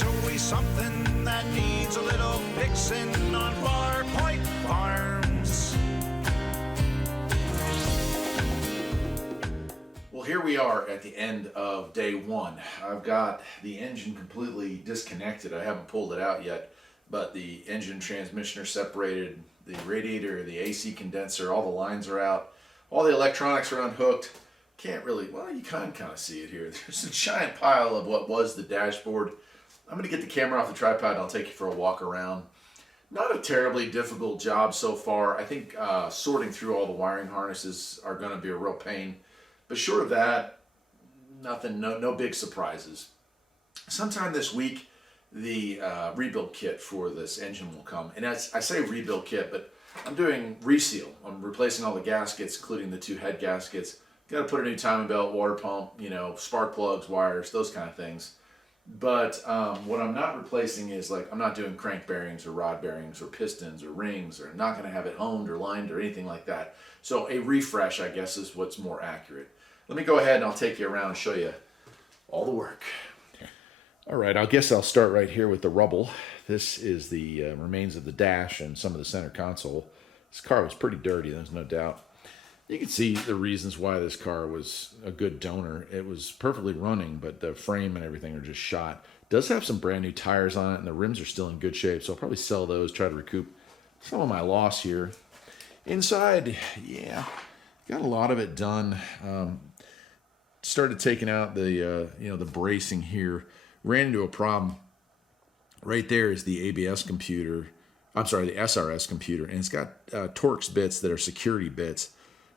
There's always something that needs a little fixing on Far Point Farms. Well, here we are at the end of day one. I've got the engine completely disconnected. I haven't pulled it out yet, but the engine transmission are separated, the radiator, the AC condenser, all the lines are out, all the electronics are unhooked. Can't really, well, you can kind of see it here. There's a giant pile of what was the dashboard. I'm going to get the camera off the tripod and I'll take you for a walk around. Not a terribly difficult job so far. I think sorting through all the wiring harnesses are going to be a real pain. But short of that, nothing, no big surprises. Sometime this week, the rebuild kit for this engine will come. And as I say rebuild kit, but I'm doing reseal. I'm replacing all the gaskets, including the 2 head gaskets. Got to put a new timing belt, water pump, you know, spark plugs, wires, those kind of things. But what I'm not replacing is, like, I'm not doing crank bearings or rod bearings or pistons or rings, or I'm not going to have it honed or lined or anything like that. So a refresh, I guess, is what's more accurate. Let me go ahead and I'll take you around and show you all the work. All right, I guess I'll start right here with the rubble. This is the remains of the dash and some of the center console. This car was pretty dirty, there's no doubt. You can see the reasons why this car was a good donor. It was perfectly running, but the frame and everything are just shot. It does have some brand new tires on it, and the rims are still in good shape, so I'll probably sell those, try to recoup some of my loss here. Inside, yeah, got a lot of it done. Started taking out the the bracing here. Ran into a problem. Right there is the ABS computer. I'm sorry, the SRS computer, and it's got Torx bits that are security bits.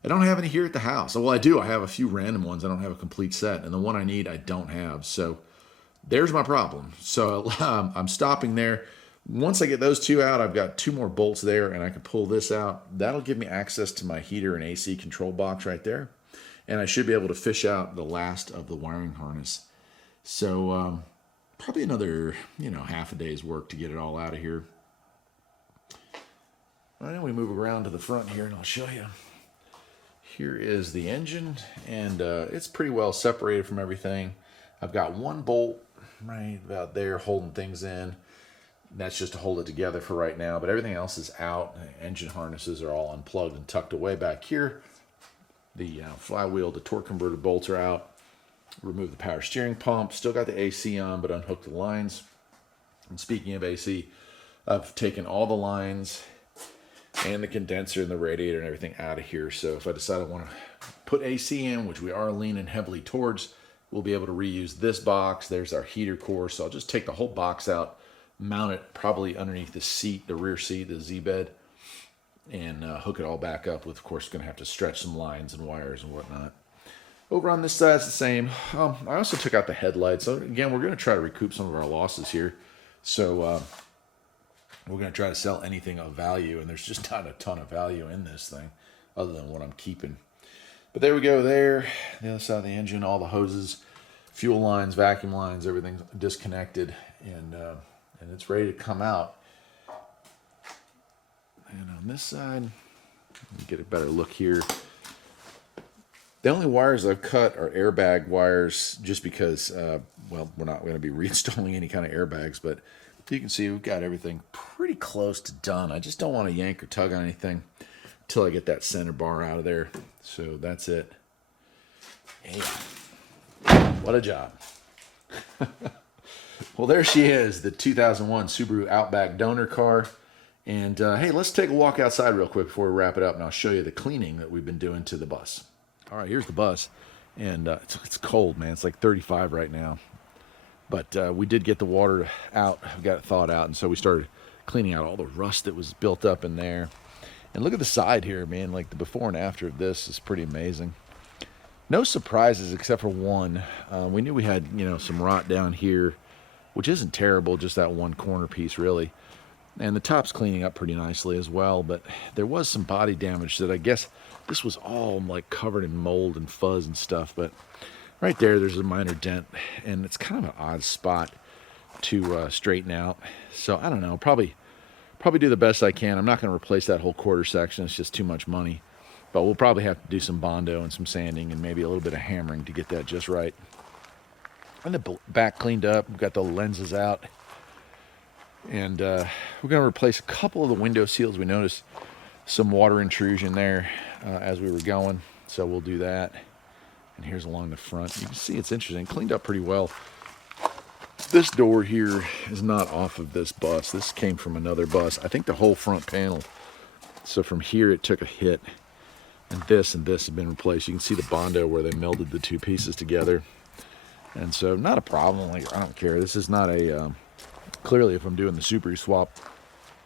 I don't have any here at the house. Well, I do. I have a few random ones. I don't have a complete set, and the one I need I don't have. So there's my problem. So I'm stopping there. Once I get those 2 out, I've got 2 more bolts there, and I can pull this out. That'll give me access to my heater and AC control box right there. And I should be able to fish out the last of the wiring harness. So probably another, half a day's work to get it all out of here. All right, now we move around to the front here, and I'll show you. Here is the engine, and it's pretty well separated from everything. I've got 1 bolt right about there holding things in. That's just to hold it together for right now, but everything else is out. The engine harnesses are all unplugged and tucked away back here. The flywheel, the torque converter bolts are out. Remove the power steering pump. Still got the AC on, but unhooked the lines. And speaking of AC, I've taken all the lines and the condenser and the radiator and everything out of here. So if I decide I want to put AC in, which we are leaning heavily towards, we'll be able to reuse this box. There's our heater core. So I'll just take the whole box out, mount it probably underneath the seat, the rear seat, the Z-bed, and hook it all back up with, of course, going to have to stretch some lines and wires and whatnot. Over on this side, it's the same. I also took out the headlights. So again, we're going to try to recoup some of our losses here. So we're going to try to sell anything of value, and there's just not a ton of value in this thing other than what I'm keeping. But there we go there. The other side of the engine, all the hoses, fuel lines, vacuum lines, everything's disconnected, and it's ready to come out. And on this side, let me get a better look here. The only wires I've cut are airbag wires, just because, we're not going to be reinstalling any kind of airbags, but you can see we've got everything pretty close to done. I just don't want to yank or tug on anything until I get that center bar out of there. So that's it. Yeah. What a job. Well, there she is, the 2001 Subaru Outback donor car. And hey, let's take a walk outside real quick before we wrap it up, and I'll show you the cleaning that we've been doing to the bus. All right, here's the bus, and it's cold, man. It's like 35 right now. But we did get the water out, we got it thawed out, and so we started cleaning out all the rust that was built up in there. And look at the side here, man. Like, the before and after of this is pretty amazing. No surprises except for one. We knew we had, some rot down here, which isn't terrible, just that one corner piece, really. And the top's cleaning up pretty nicely as well, but there was some body damage that I guess this was all like covered in mold and fuzz and stuff. But right there's a minor dent, and it's kind of an odd spot to straighten out. So I don't know, probably do the best I can. I'm not going to replace that whole quarter section. It's just too much money. But we'll probably have to do some Bondo and some sanding and maybe a little bit of hammering to get that just right. And the back cleaned up. We've got the lenses out. And we're going to replace a couple of the window seals. We noticed some water intrusion there as we were going. So we'll do that. And here's along the front. You can see it's interesting. Cleaned up pretty well. This door here is not off of this bus. This came from another bus. I think the whole front panel. So from here it took a hit. And this have been replaced. You can see the Bondo where they melded the two pieces together. And so not a problem. Like, I don't care. This is not a... clearly, if I'm doing the Subaru swap,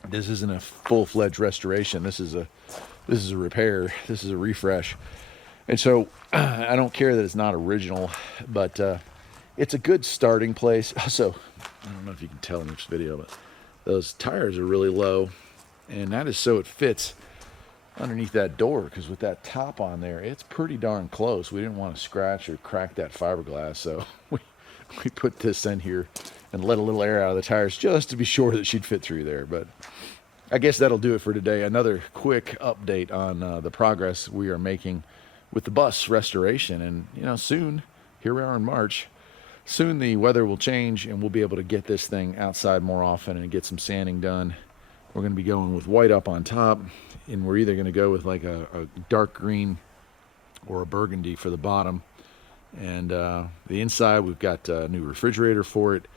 this isn't a full-fledged restoration. This is a repair. This is a refresh. And so I don't care that it's not original, but it's a good starting place. Also, I don't know if you can tell in this video, but those tires are really low, and that is so it fits underneath that door, because with that top on there, it's pretty darn close. We didn't want to scratch or crack that fiberglass, so we put this in here and let a little air out of the tires just to be sure that she'd fit through there. But I guess that'll do it for today. Another quick update on the progress we are making with the bus restoration. And, you know, soon, here we are in March, soon the weather will change and we'll be able to get this thing outside more often and get some sanding done. We're going to be going with white up on top, and we're either going to go with like a dark green or a burgundy for the bottom. And the inside, we've got a new refrigerator for it.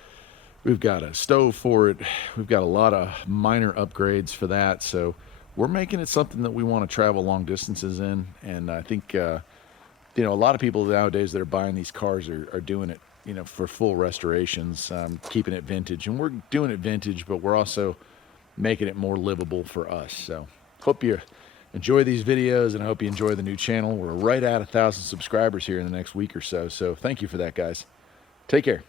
We've got a stove for it. We've got a lot of minor upgrades for that. So we're making it something that we want to travel long distances in. And I think, you know, a lot of people nowadays that are buying these cars are doing it, you know, for full restorations, keeping it vintage. And we're doing it vintage, but we're also making it more livable for us. So hope you enjoy these videos, and I hope you enjoy the new channel. We're right at 1,000 subscribers here in the next week or so. So thank you for that, guys. Take care.